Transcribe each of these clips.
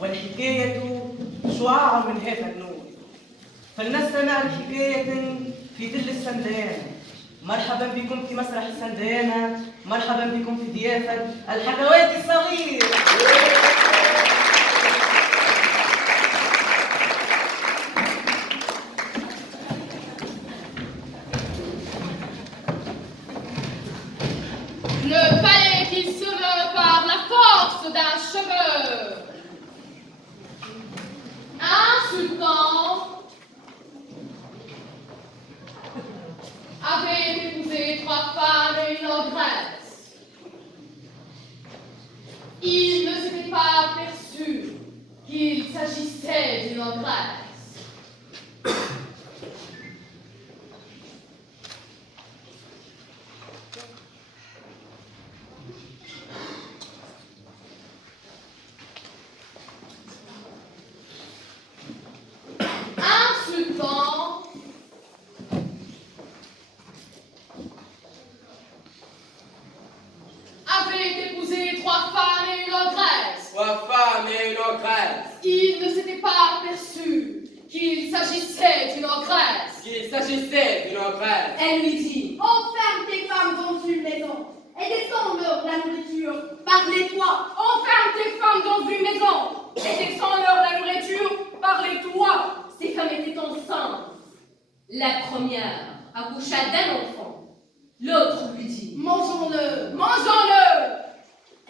والحكاية شعاع من هذا النور. فلنستمع لحكاية في ظل السنديانة. مرحبا بكم في مسرح السنديانة، مرحبا بكم في ضيافة الحكوات الصغير. Le palais qui se meut par la force d'un cheveu. Un sultan avait épousé 3 femmes et une ogresse. Il ne s'était pas aperçu qu'il s'agissait d'une ogresse. Il ne s'était pas aperçu qu'il s'agissait d'une ogresse. Elle lui dit, enferme tes femmes dans une maison et descends-leur la nourriture par les toits. Enferme tes femmes dans une maison et descends-leur la nourriture par les toits. Ces femmes étaient enceintes. La première accoucha d'un enfant. L'autre lui dit, mangeons-le, mangeons-le.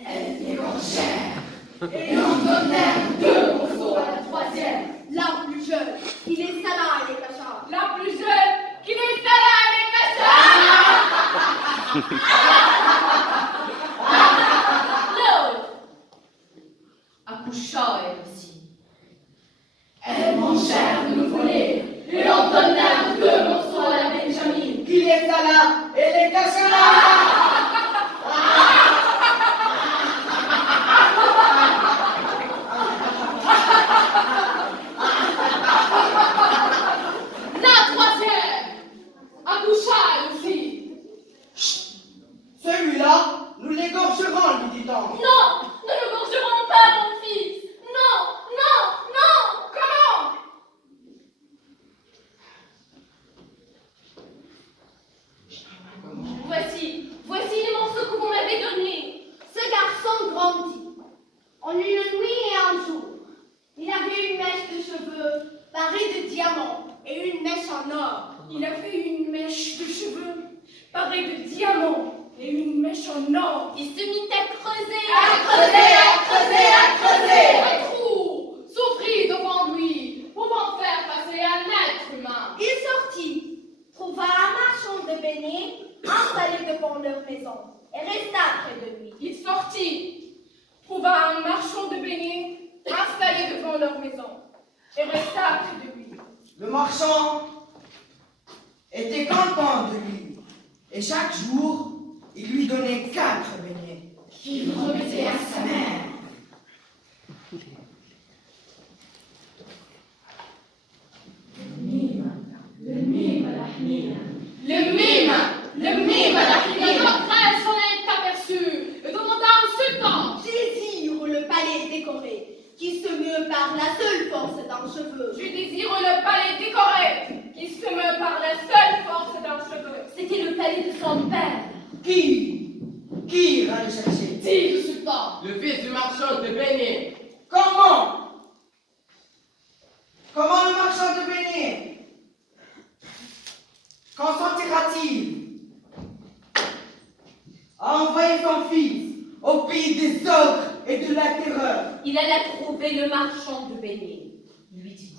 Elles l'égorgèrent et en donnèrent 2 morceaux à la troisième. La plus jeune, qui les sala et les cacha. La plus jeune, qui les sala et les cacha. L'autre accoucha elle aussi. Elles mangèrent de nouveau lait et en donnèrent 2 morceaux à la Benjamin, qui les sala et les cacha. Celui-là, nous l'égorgerons, lui dit-on. Non, nous ne gorgerons pas, mon fils. Non, non, non. Comment? Voici les morceaux que vous m'avez donnés. Ce garçon grandit. En une nuit et un jour, il avait une mèche de cheveux parée de diamants et une mèche en or. Il avait une mèche de cheveux parée de diamants et une mèche en or. Il se mit à creuser, Un trou s'ouvrit devant lui, pouvant faire passer un être humain. Il sortit, trouva un marchand de beignets installé devant leur maison et resta près de lui. Il sortit, trouva un marchand de beignets installé devant leur maison et resta près de lui. Le marchand était content de lui, et chaque jour, il lui donnait 4 beignets qu'il remettait à sa mère. Le mime, l'ogresse s'en est aperçue et demanda au sultan. Je désire le palais décoré qui se meut par la seule force d'un cheveu. Je désire le palais décoré qui se meut par la seule force d'un cheveu. C'était le palais de son père. Qui ira le chercher? Dit le sultan. Le fils du marchand de beignets. Comment le marchand de beignets consentira-t-il à envoyer son fils au pays des ogres et de la terreur? Il alla trouver le marchand de beignets. Il lui dit,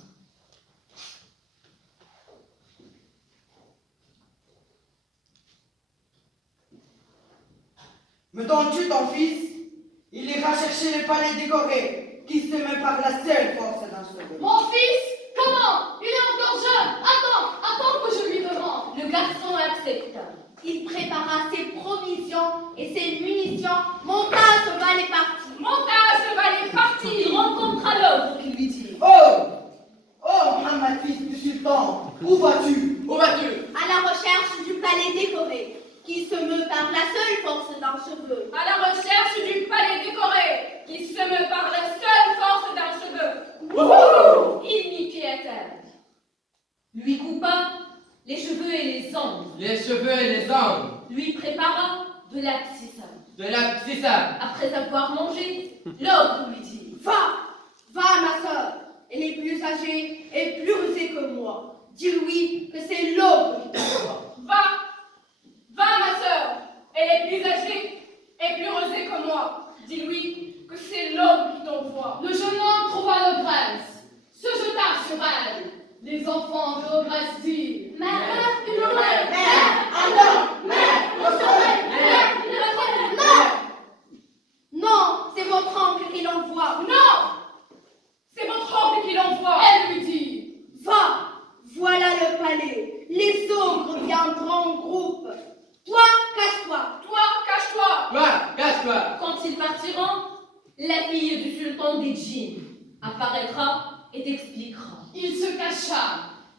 me donnes-tu ton fils? Il ira chercher le palais décoré qui se met par la seule force d'un cheveu. Mon fils, comment? Il est encore jeune. Attends que je lui demande. le garçon accepta. Il prépara ses provisions et ses munitions, monta à cheval et partit. Il rencontra l'autre qui lui dit, Oh, Mohammed, fils du sultan, où vas-tu? à la recherche du palais décoré qui se meut par la seule force d'un cheveu. À la recherche du palais décoré qui se meut par la seule force d'un cheveu. les cheveux et les ongles. Lui prépara de la psissa. De la psissa. Après avoir mangé, l'ogre lui dit: Va, ma sœur. Elle est plus âgée et plus rusée que moi. Dis-lui que c'est l'ogre qui t'envoie. Va, ma sœur. Elle est plus âgée et plus rusée que moi. Dis-lui que c'est l'homme qui t'envoie. Le jeune homme trouva l'ogresse, se jeta sur elle. Les enfants de l'ogresse dirent: Mère, une oreille. Mère, un homme. Mère, votre oreille. Mère, une oreille. Non. Non, c'est votre oncle qui l'envoie. Non! C'est votre oncle qui l'envoie. Elle lui dit: Va, voilà le palais. Les ogres viendront en groupe. Toi, cache-toi. Toi, cache-toi. Toi, cache-toi. Quand ils partiront, la fille du sultan des djinns apparaîtra et t'expliquera. Il se cacha,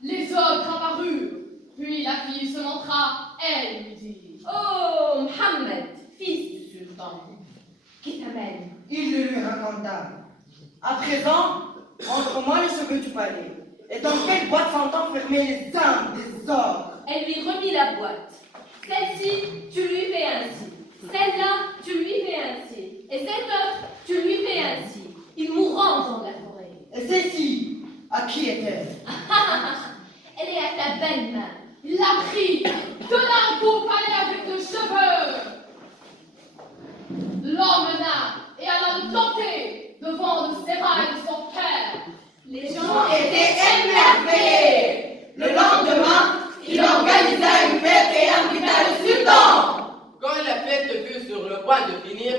les ogres apparurent, puis la fille se montra, elle lui dit: Oh, Mohammed, fils du sultan, qui t'amène? Il le lui raconta. À présent, montre-moi les cheveux du palais. Et dans quelle boîte sont enfermés les âmes des ogres? Elle lui remit la boîte. Celle-ci, tu lui fais ainsi. Celle-là, tu lui fais ainsi. Et cette autre, tu lui fais ainsi. Ils mourront dans la forêt. Et celle-ci, à qui est-elle? Elle est à ta belle main. Il l'a pris, donna un coup au palais avec le cheveu, l'emmena et alla le planter devant le sérail de son père. Les gens étaient émerveillés. Le lendemain, il organisa une fête et invita le sultan. Quand la fête fut sur le point de finir,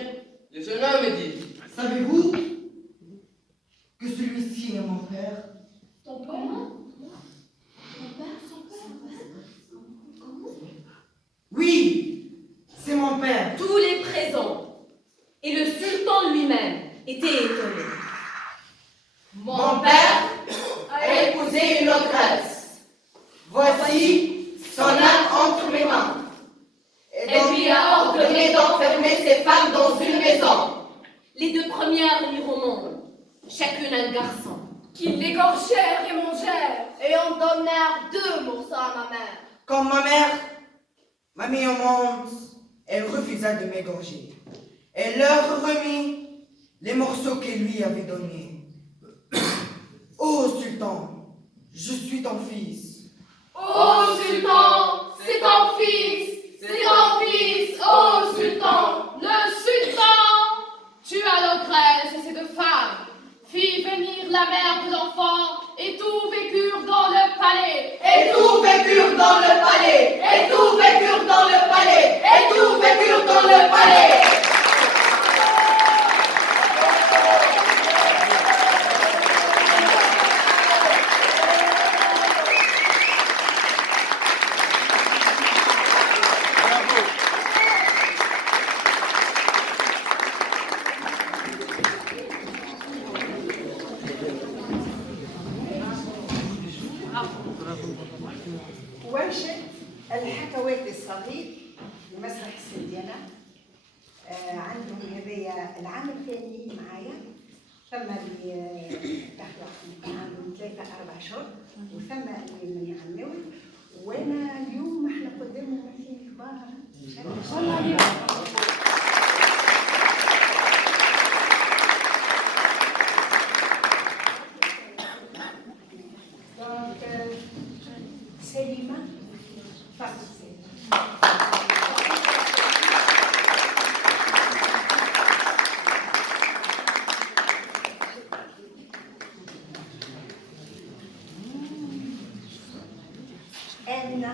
le jeune homme dit: Savez-vous que celui-ci est mon père? Ton père? Oui, c'est mon père. Tous les présents et le sultan lui-même étaient étonnés. Mon père a épousé une ogresse. Voici son âme entre mes mains. Et lui a ordonné d'enfermer ses femmes dans une maison. Les deux premières mirent au monde, chacune un garçon. Qu'ils l'égorgèrent et mangèrent. Et on donnèrent 2 morceaux à ma mère. Comme ma mère m'a mis au monde, elle refusa de m'égorger. Elle leur remit les morceaux qu'elle lui avait donnés. Ô sultan, je suis ton fils. Ô sultan, c'est ton fils, c'est ton fils, ô sultan, le sultan tua l'ogresse et ses 2 femmes, fit venir la mère de l'enfant, et tout vécurent dans le palais. Et tout vécurent dans le palais. Et tout vécurent dans le palais. Et tout vécurent dans le palais. ورشة الحكوات الصغير لمسرح السنديانة. عندهم هذايا العام الثاني معايا، ثم اللي دخلوا عندهم 3-4 أشهر، وثم اللي من يعملوا. وانا اليوم احنا قدام ممثلين كبار. سليمة فاطمة. أنا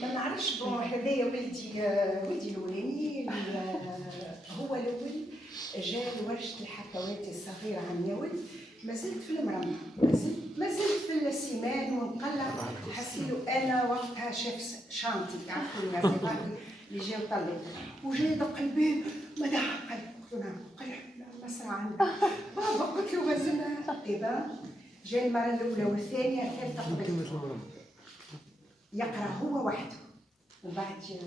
ما نعرفش بون هذايا ولدي الاولاني هو الاول جا لورشه الحكواتي الصغيره عن ياود مازلت في المرمى مازلت في السيمان ونقلع حسيلو انا وقتها شاف شانتي تعرفوا الناس اللي جاو طلب وجا يدق الباب مدح قلت له نعم قال المسرح عندك بابا قلت له مازلنا اذا جا المره الاولى والثانيه الثالثه قبل يقرا هو وحده وبعد جاو